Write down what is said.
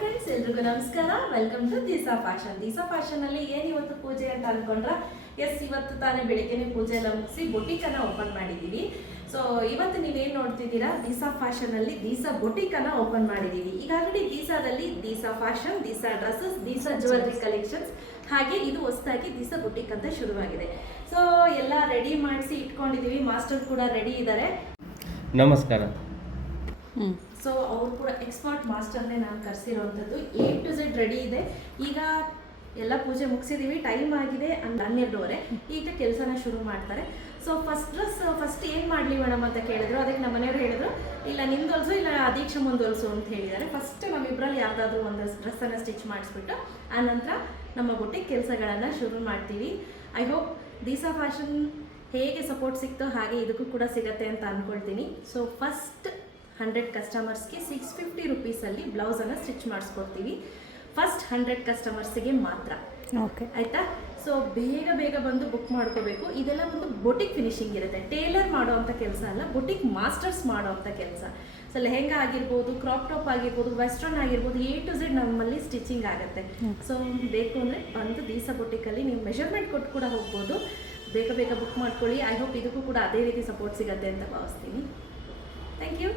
Friends, ಎಲ್ರಿಗೂ ನಮಸ್ಕಾರ. Welcome to Disa fashion. Disa fashion ಅಲ್ಲಿ ಏನ್ ಇವತ್ತು ಪೂಜೆ ಅಂತ ಅನ್ಕೊಂಡ್ರ? ಎಸ್, ಇವತ್ತು ತಾನೇ ಬೆಳಿಗ್ಗೆನೆ ಪೂಜೆ ಎಲ್ಲ ಮುಗಿಸಿ ಬೊಟಿಕ್ ಅನ್ನ ಓಪನ್ ಮಾಡಿದೀವಿ. ಸೊ ಇವತ್ತು ನೀವೇನ್ ನೋಡ್ತಿದ್ದೀರಾ, ದಿಸಾ ಫ್ಯಾಷನ್ ಅಲ್ಲಿ ದಿಸಾ ಬೊಟಿಕ್ ಅನ್ನ ಓಪನ್ ಮಾಡಿದೀವಿ. ಈಗಾಗಲೇ ದಿಸಾದಲ್ಲಿ ದಿಸಾ ಫ್ಯಾಷನ್, ದಿಸಾ ಡ್ರೆಸ್ಸಸ್, ದಿಸಾ ಜ್ಯುವೆಲರಿ ಕಲೆಕ್ಷನ್ಸ್, ಹಾಗೆ ಇದು ಹೊಸದಾಗಿ ದಿಸಾ ಬೊಟಿಕ್ ಅಂತ ಶುರುವಾಗಿದೆ. ಸೊ ಎಲ್ಲ ರೆಡಿ ಮಾಡಿಸಿ ಇಟ್ಕೊಂಡಿದೀವಿ. ಮಾಸ್ಟರ್ ಕೂಡ ರೆಡಿ ಇದ್ದಾರೆ. ನಮಸ್ಕಾರ. ಸೊ ಅವ್ರು ಕೂಡ ಎಕ್ಸ್ಪರ್ಟ್ ಮಾಸ್ಟರ್ನೇ ನಾನು ಕರೆಸಿರೋವಂಥದ್ದು. A to Z ರೆಡಿ ಇದೆ. ಈಗ ಎಲ್ಲ ಪೂಜೆ ಮುಗಿಸಿದೀವಿ, ಟೈಮ್ ಆಗಿದೆ 12:30. ಈಗ ಕೆಲಸನ ಶುರು ಮಾಡ್ತಾರೆ. ಸೊ ಫಸ್ಟ್ ಏನು ಮಾಡಲಿ ಮೇಡಮ್ ಅಂತ ಕೇಳಿದ್ರು. ಅದಕ್ಕೆ ನಮ್ಮ ಮನೆಯವರು ಹೇಳಿದ್ರು, ಇಲ್ಲ ನಿಮ್ದು ಹೊಲ್ಸು, ಇಲ್ಲ ದೀಕ್ಷಮ್ಮಂದು ಹೊಲ್ಸು ಅಂತ ಹೇಳಿದ್ದಾರೆ. ಫಸ್ಟ್ ನಮ್ಮಿಬ್ಬರಲ್ಲಿ ಯಾವುದಾದ್ರೂ ಒಂದು ಡ್ರೆಸ್ಸನ್ನು ಸ್ಟಿಚ್ ಮಾಡಿಸ್ಬಿಟ್ಟು ಆನಂತರ ನಮ್ಮ ಬೊಟಿಕ್ ಕೆಲಸಗಳನ್ನು ಶುರು ಮಾಡ್ತೀವಿ. ಐ ಹೋಪ್ ದಿಸಾ ಫ್ಯಾಷನ್ ಹೇಗೆ ಸಪೋರ್ಟ್ ಸಿಕ್ತೋ ಹಾಗೆ ಇದಕ್ಕೂ ಕೂಡ ಸಿಗತ್ತೆ ಅಂತ ಅಂದ್ಕೊಳ್ತೀನಿ. ಸೊ ಫಸ್ಟ್ 100 ಕಸ್ಟಮರ್ಸ್ಗೆ 650 ರುಪೀಸಲ್ಲಿ ಬ್ಲೌಸನ್ನು ಸ್ಟಿಚ್ ಮಾಡಿಸ್ಕೊಡ್ತೀವಿ. ಫಸ್ಟ್ 100 ಕಸ್ಟಮರ್ಸಿಗೆ ಮಾತ್ರ. ಓಕೆ, ಆಯಿತಾ? ಸೊ ಬೇಗ ಬಂದು ಬುಕ್ ಮಾಡ್ಕೋಬೇಕು. ಇದೆಲ್ಲ ಒಂದು ಬೊಟಿಕ್ ಫಿನಿಶಿಂಗ್ ಇರುತ್ತೆ. ಟೇಲರ್ ಮಾಡೋ ಅಂಥ ಕೆಲಸ ಅಲ್ಲ, ಬೊಟಿಕ್ ಮಾಸ್ಟರ್ಸ್ ಮಾಡೋ ಅಂಥ ಕೆಲಸ. ಸೊ ಲೆಹೆಂಗಾ ಆಗಿರ್ಬೋದು, ಕ್ರಾಪ್ ಟಾಪ್ ಆಗಿರ್ಬೋದು, ವೆಸ್ಟರ್ನ್ ಆಗಿರ್ಬೋದು, A to Z ನಮ್ಮಲ್ಲಿ ಸ್ಟಿಚಿಂಗ್ ಆಗುತ್ತೆ. ಸೊ ಬೇಕು ಅಂದರೆ ಬಂದು ದಿಸಾ ಬೊಟಿಕಲ್ಲಿ ನೀವು ಮೆಷರ್ಮೆಂಟ್ ಕೊಟ್ಟು ಕೂಡ ಹೋಗ್ಬೋದು. ಬೇಗ ಬುಕ್ ಮಾಡ್ಕೊಳ್ಳಿ. ಐ ಹೋಪ್ ಇದಕ್ಕೂ ಕೂಡ ಅದೇ ರೀತಿ ಸಪೋರ್ಟ್ ಸಿಗುತ್ತೆ ಅಂತ ಭಾವಿಸ್ತೀನಿ. Thank you.